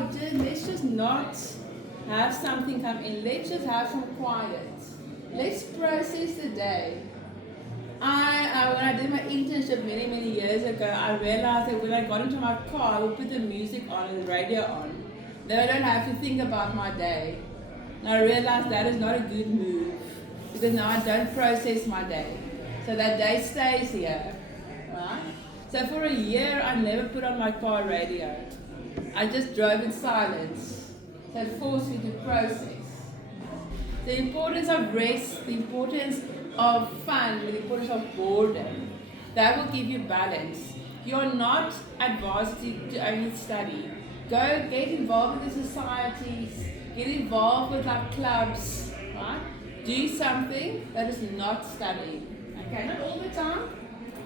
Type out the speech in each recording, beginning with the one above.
let's just not have something come in. Let's just have some quiet. Let's process the day. When I did my internship many years ago, I realized that when I got into my car, I would put the music on and the radio on. Then I don't have to think about my day. And I realized that is not a good move, because now I don't process my day. So that day stays here, right? So for a year, I never put on my car radio. I just drove in silence. So it forced me to process. The importance of rest, the importance of fun, the importance of boredom, that will give you balance. You're not advised to only study. Go get involved with the societies, get involved with our clubs, right? Do something that is not studying. Okay, not all the time,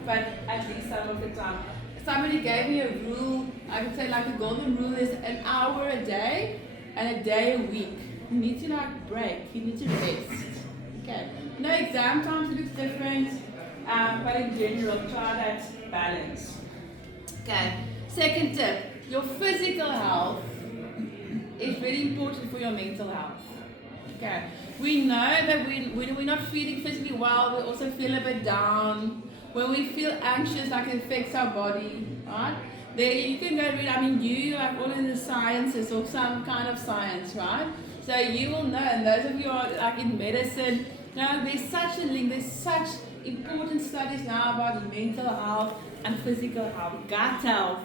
but at least some of the time. Somebody gave me a rule, I would say like the golden rule is an hour a day and a day a week. You need to like break, you need to rest. Okay. No, exam times looks different, but in general, try that balance. Okay. Second tip, your physical health is very important for your mental health. Okay. We know that when we're not feeling physically well, we also feel a bit down. When we feel anxious, like it affects our body, right? There you can go read, you are all in the sciences or some kind of science, right? So you will know, and those of you who are like in medicine, there's such a link, there's such important studies now about mental health and physical health, gut health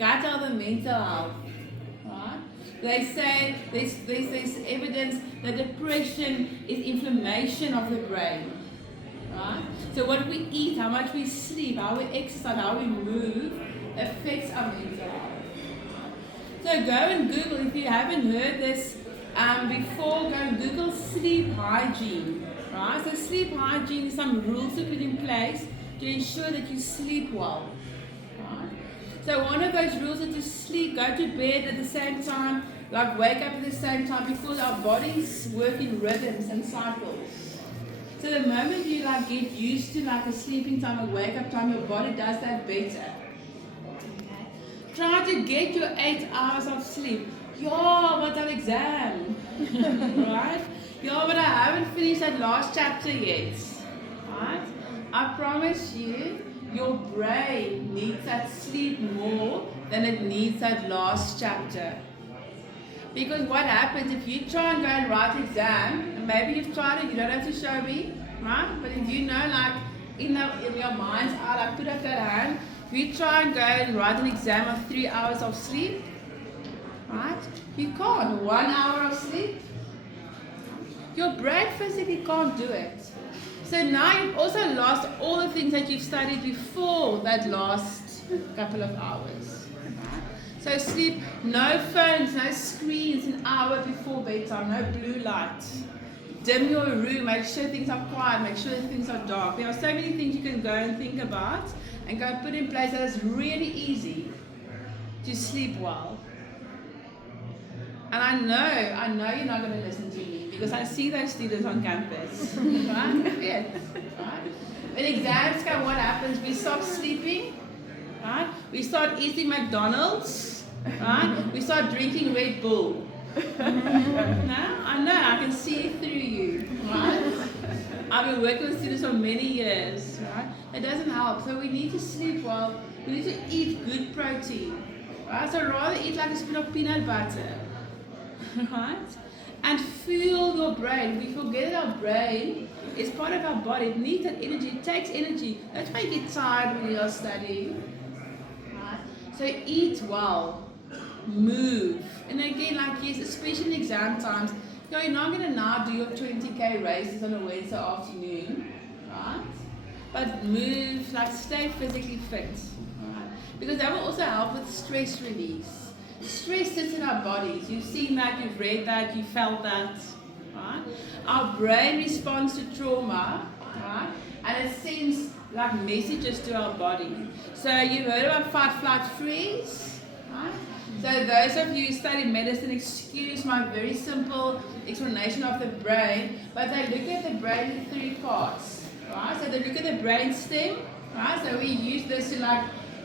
and mental health, right? They say there's evidence that depression is inflammation of the brain, right? So what we eat, how much we sleep, how we exercise, how we move, affects our mental health. So go and Google, if you haven't heard this before, go and Google sleep hygiene, right? So sleep hygiene is some rules to put in place to ensure that you sleep well, right? So one of those rules is to sleep, go to bed at the same time, like wake up at the same time, because our bodies work in rhythms and cycles. So the moment you get used to a sleeping time, a wake up time, your body does that better. Okay. Try to get your 8 hours of sleep. But an exam, right? But I haven't finished that last chapter yet, right? I promise you, your brain needs that sleep more than it needs that last chapter. Because what happens if you try and go and write an exam, and maybe you've tried it, you don't have to show me, right? But if you know, in your mind's eye, put up that hand, if you try and go and write an exam of 3 hours of sleep, right? You can't. 1 hour of sleep, your brain physically can't do it. So now you've also lost all the things that you've studied before that last couple of hours. Right? So sleep, no phones, no screens an hour before bedtime, no blue light. Dim your room, make sure things are quiet, make sure things are dark. There are so many things you can go and think about and go and put in place that is really easy to sleep well. And I know you're not going to listen to me because I see those students on campus, right? Yes, right? When exams come, what happens? We stop sleeping, right? We start eating McDonald's, right? We start drinking Red Bull. I know, I can see it through you, right? I've been working with students for many years, right? It doesn't help. So we need to sleep well. We need to eat good protein, right? So rather eat like a spoon of peanut butter. Right? And fuel your brain. We forget our brain is part of our body. It needs that energy. It takes energy. That's why you get tired when you are studying. Right? So eat well. Move. And again, yes, especially in exam times, you're not going to now do your 20k races on a Wednesday afternoon. Right? But move, stay physically fit. Right? Because that will also help with stress release. Stress sits in our bodies. You've seen that, you've read that, you felt that. Right? Our brain responds to trauma, right? And it sends messages to our body. So you've heard about fight, flight, freeze, right? So those of you who study medicine, excuse my very simple explanation of the brain, but they look at the brain in 3 parts, right? So they look at the brain stem, right? So we use this to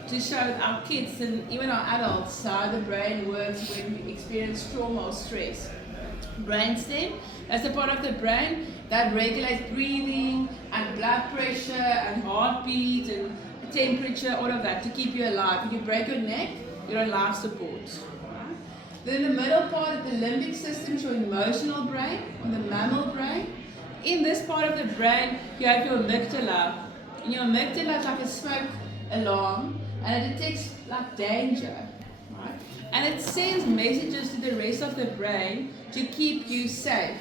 to show our kids and even our adults how the brain works when we experience trauma or stress. Brainstem, that's a part of the brain that regulates breathing and blood pressure and heartbeat and temperature, all of that, to keep you alive. If you break your neck, you're on life support. Right? Then the middle part of the limbic system is your emotional brain, or the mammal brain. In this part of the brain, you have your amygdala. And your amygdala is like a smoke alarm, and it detects like danger. Right? And it sends messages to the rest of the brain to keep you safe.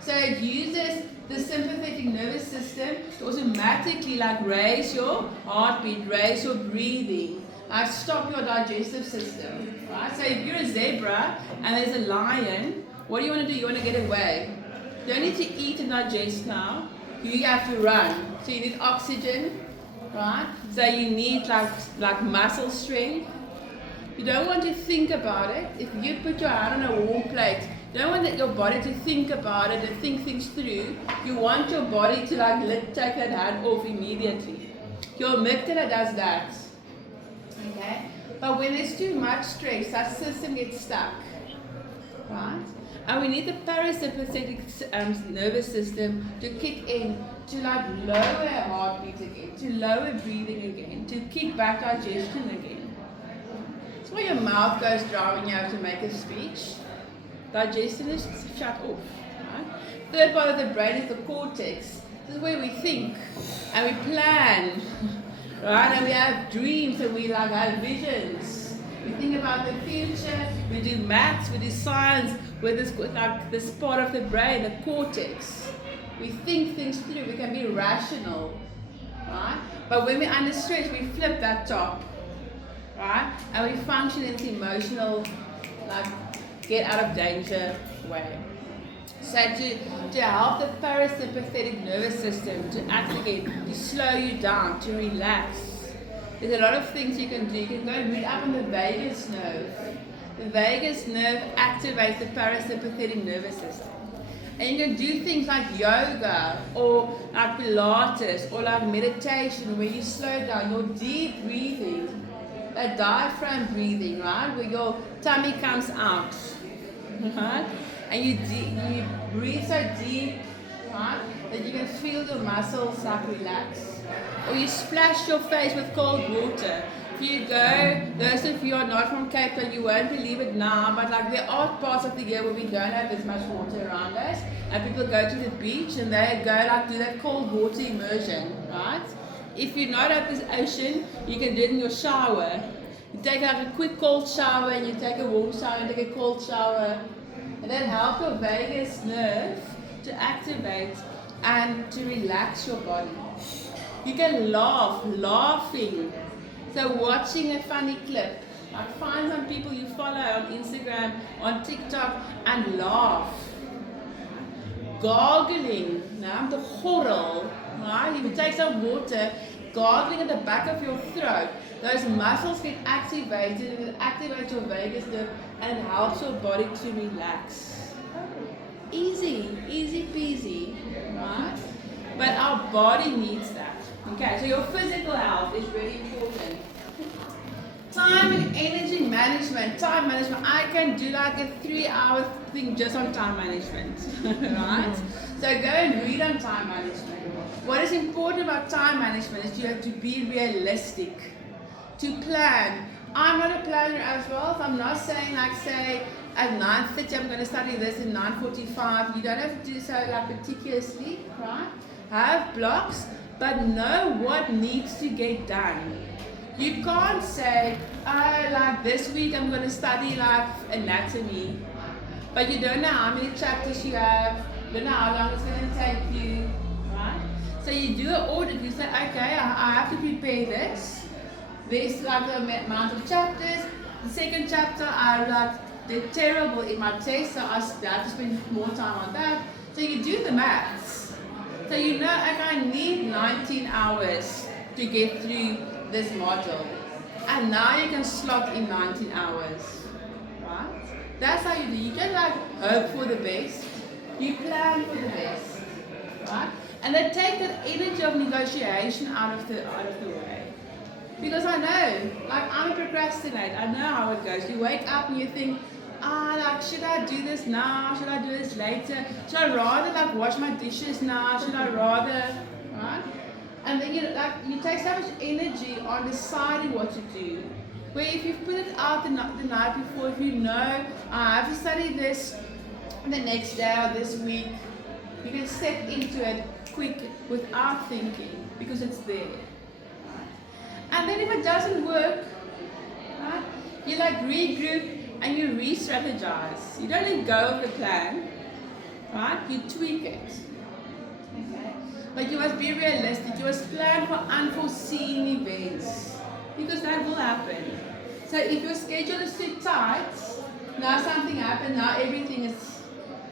So it uses the sympathetic nervous system to automatically like raise your heartbeat, raise your breathing, like stop your digestive system. Right? So if you're a zebra and there's a lion, what do you want to do? You want to get away. You don't need to eat and digest now. You have to run. So you need oxygen, right? So you need like muscle strength. You don't want to think about it. If you put your hand on a warm plate, you don't want your body to think about it and think things through. You want your body to take that hand off immediately. Your amygdala does that. Okay? But when there's too much stress, that system gets stuck. Right? And we need the parasympathetic nervous system to kick in, to like lower heartbeat again, to lower breathing again, to kick back digestion again. That's why your mouth goes dry when you have to make a speech. Digestion is shut off. Right? Third part of the brain is the cortex. This is where we think and we plan, right? And we have dreams and we like have visions. We think about the future. We do maths. We do science. With this part of the brain, the cortex. We think things through. We can be rational, right? But when we're under stress, we flip that top, right? And we function in this emotional, like, get out of danger way. So to help the parasympathetic nervous system to act again, to slow you down, to relax, there's a lot of things you can do. You can go and read up on the vagus nerve. The vagus nerve activates the parasympathetic nervous system. And you can do things like yoga or like Pilates or like meditation where you slow down your deep breathing, that diaphragm breathing, right? Where your tummy comes out, right? And you breathe so deep, right? That you can feel your muscles like relax. Or you splash your face with cold water. You go, those of you are not from Cape Town, you won't believe it now, but like there are parts of the year where we don't have as much water around us, and people go to the beach and they go like do that cold water immersion, right? If you're not at this ocean, you can do it in your shower. You take like a quick cold shower and you take a warm shower and take a cold shower, and that helps your vagus nerve to activate and to relax your body. You can laughing. So watching a funny clip, like find some people you follow on Instagram, on TikTok, and laugh. Gargling, now the chorrel, right? If you take some water, gargling at the back of your throat, those muscles get activated, and it activates your vagus nerve, and it helps your body to relax. Easy peasy, right? But our body needs that. Okay, so your physical health is really important. Time and energy management. Time management. I can do like a 3-hour thing just on time management, right? So go and read on time management. What is important about time management is you have to be realistic, to plan. I'm not a planner as well, so I'm not saying like say at 9:30 I'm going to study this and 9:45. You don't have to do so like meticulously, right? Have blocks. But know what needs to get done. You can't say, oh, like this week I'm going to study like anatomy, but you don't know how many chapters you have, you don't know how long it's going to take you, right? So you do an audit, you say, okay, I have to prepare this. There's like the amount of chapters. The second chapter, I did terrible in my test, so I have to spend more time on that. So you do the maths. So you know, I need 19 hours to get through this module. And now you can slot in 19 hours. Right? That's how you do. You can like hope for the best. You plan for the best. Right? And then take that energy of negotiation out of the way. Because I know, like I'm a procrastinator, I know how it goes. You wake up and you think, like, should I do this now? Should I do this later? Should I rather like wash my dishes now? Should I rather, right? And then you take so much energy on deciding what to do. Where if you put it out the night before, if you know, I have to study this the next day or this week, you can step into it quick without thinking because it's there. Right? And then if it doesn't work, right, you like regroup and you re-strategize. You don't let go of the plan, right? You tweak it. Okay? But you must be realistic. You must plan for unforeseen events because that will happen. So if your schedule is too tight, now something happened, now everything is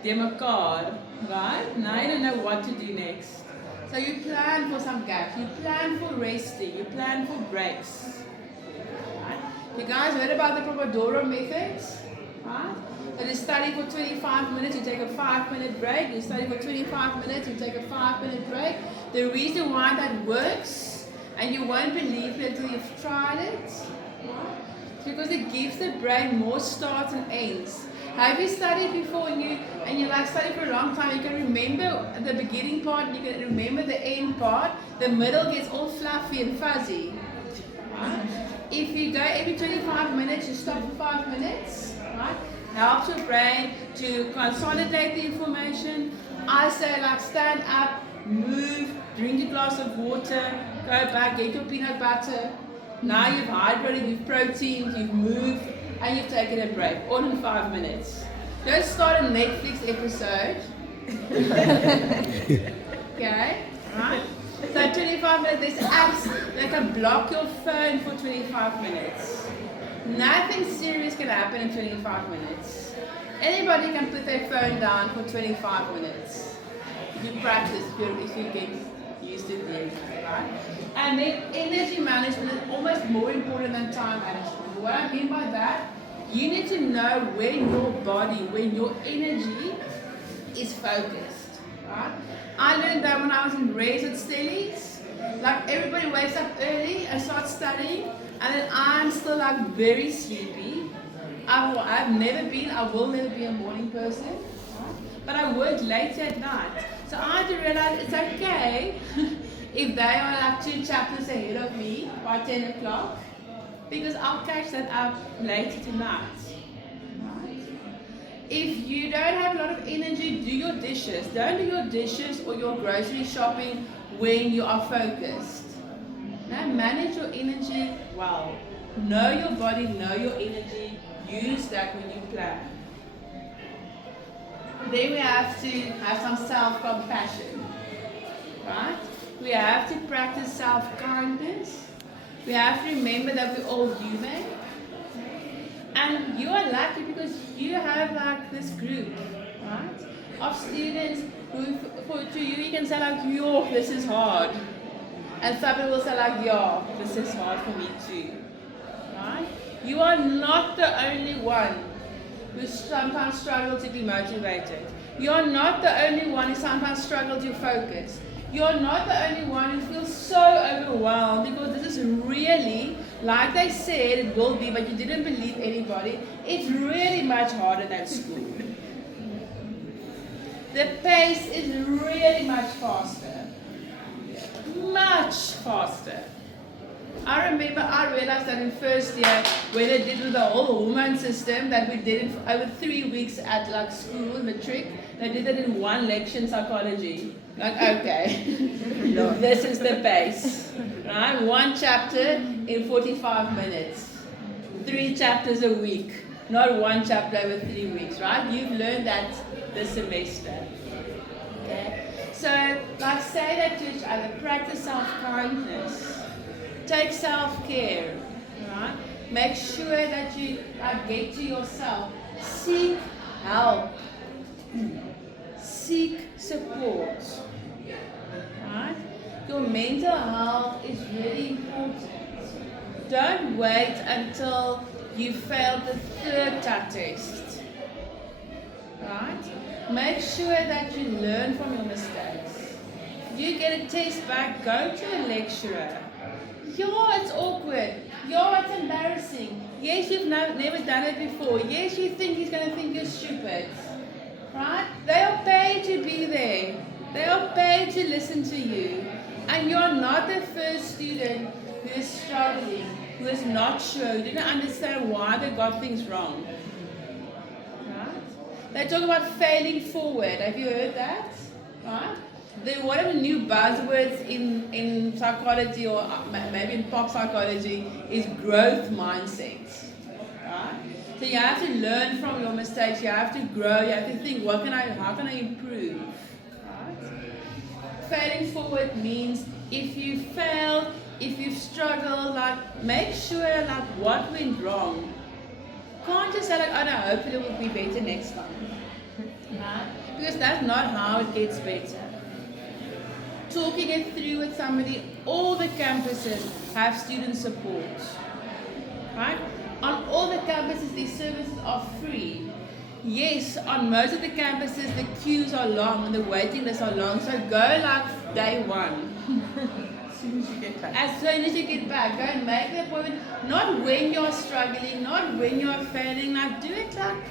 democard, right? Now you don't know what to do next. So you plan for some gaps, you plan for resting, you plan for breaks. Right? You guys heard about the Pomodoro method? Right? So you study for 25 minutes, you take a 5-minute break. You study for 25 minutes, you take a 5-minute break. The reason why that works, and you won't believe it until you've tried it, right? Because it gives the brain more starts and ends. Have you studied before and you like study for a long time, you can remember the beginning part, you can remember the end part, the middle gets all fluffy and fuzzy. Right? If you go every 25 minutes, you stop for 5 minutes, right? Helps your brain to consolidate the information. I say like stand up, move, drink a glass of water, go back, get your peanut butter. Now you've hydrated, you've proteined, you've moved, and you've taken a break, all in 5 minutes. Don't start a Netflix episode. Okay, right? So 25 minutes, there's apps that can block your phone for 25 minutes. Nothing serious can happen in 25 minutes. Anybody can put their phone down for 25 minutes. If you practice, if you get used to doing it, right? And then energy management is almost more important than time management. What I mean by that, you need to know when your body, when your energy is focused, right? I learned that when I was in Raised at Stellies. Like everybody wakes up early and starts studying, and then I'm still like very sleepy. I've never been, I will never be a morning person, right? But I work late at night. So I had to realize it's okay if they are like 2 chapters ahead of me by 10 o'clock, because I'll catch that up later tonight. Right? If you don't have a lot of energy, do your dishes. Don't do your dishes or your grocery shopping when you are focused. Now manage your energy well. Know your body, know your energy. Use that when you plan. Then we have to have some self-compassion. Right? We have to practice self-kindness. We have to remember that we're all human. And you are lucky because you have like this group, right, of students who, to you can say like, yo, this is hard. And somebody will say like, yo, this is hard for me too. Right? You are not the only one who sometimes struggles to be motivated. You are not the only one who sometimes struggles to focus. You're not the only one who feels so overwhelmed, because this is really, like they said it will be, but you didn't believe anybody, it's really much harder than school. The pace is really much faster. Much faster. I remember I realized that in first year, when they did the whole hormone system that we did over 3 weeks at like school, matric, they did it in 1 lecture in psychology. Like, okay, this is the pace, right? 1 chapter in 45 minutes, 3 chapters a week, not 1 chapter over 3 weeks, right? You've learned that this semester, okay? So, like, say that to each other, practice self-kindness, take self-care, right? Make sure that you get to yourself, seek help, seek support. Right? Your mental health is really important. Don't wait until you failed the 3rd test. Right? Make sure that you learn from your mistakes. If you get a test back, go to a lecturer. Yeah, it's awkward. Yeah, it's embarrassing. Yes, you've never done it before. Yes, you think he's going to think you're stupid. Right? They are paid to be there. They are paid to listen to you. And you're not the first student who is struggling, who is not sure, who didn't understand why they got things wrong. Right? They talk about failing forward. Have you heard that? Right? One of the new buzzwords in psychology, or maybe in pop psychology, is growth mindset. Right? So you have to learn from your mistakes. You have to grow. You have to think, how can I improve? Right? Failing forward means if you failed, if you've struggled, like make sure like what went wrong. Can't just say like, oh no, hopefully it will be better next time. Right? Because that's not how it gets better. Talking it through with somebody. All the campuses have student support. Right? On all the campuses, these services are free. Yes, on most of the campuses, the queues are long and the waiting lists are long. So go like day one. As soon as you get back. As soon as you get back, go and make the appointment. Not when you're struggling, not when you're failing. Like do it like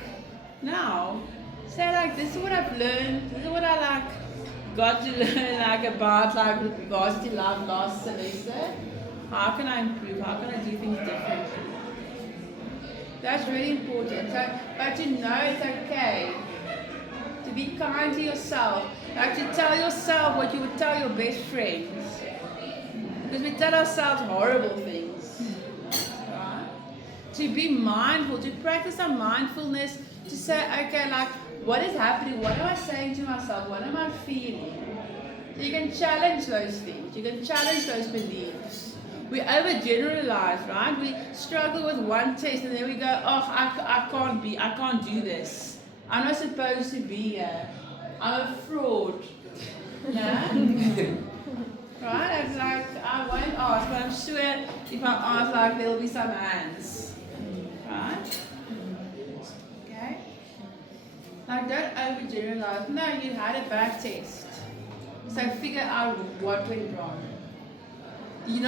now. Say like, this is what I've learned. This is what I like got to learn like about like varsity life last semester. How can I improve? How can I do things differently? That's really important. So, but to know it's okay. To be kind to yourself. Like to tell yourself what you would tell your best friends. Because we tell ourselves horrible things. Right? To be mindful, to practice some mindfulness, to say, okay, like, what is happening? What am I saying to myself? What am I feeling? So you can challenge those things. You can challenge those beliefs. We overgeneralize, right? We struggle with one test and then we go, oh, I can't do this. I'm not supposed to be here. I'm a fraud. Yeah? Right? It's like, I won't ask, but I'm sure if I ask, like, there will be some hands. Right? Okay? Like, don't overgeneralize. No, you had a bad test. So figure out what went wrong. You know.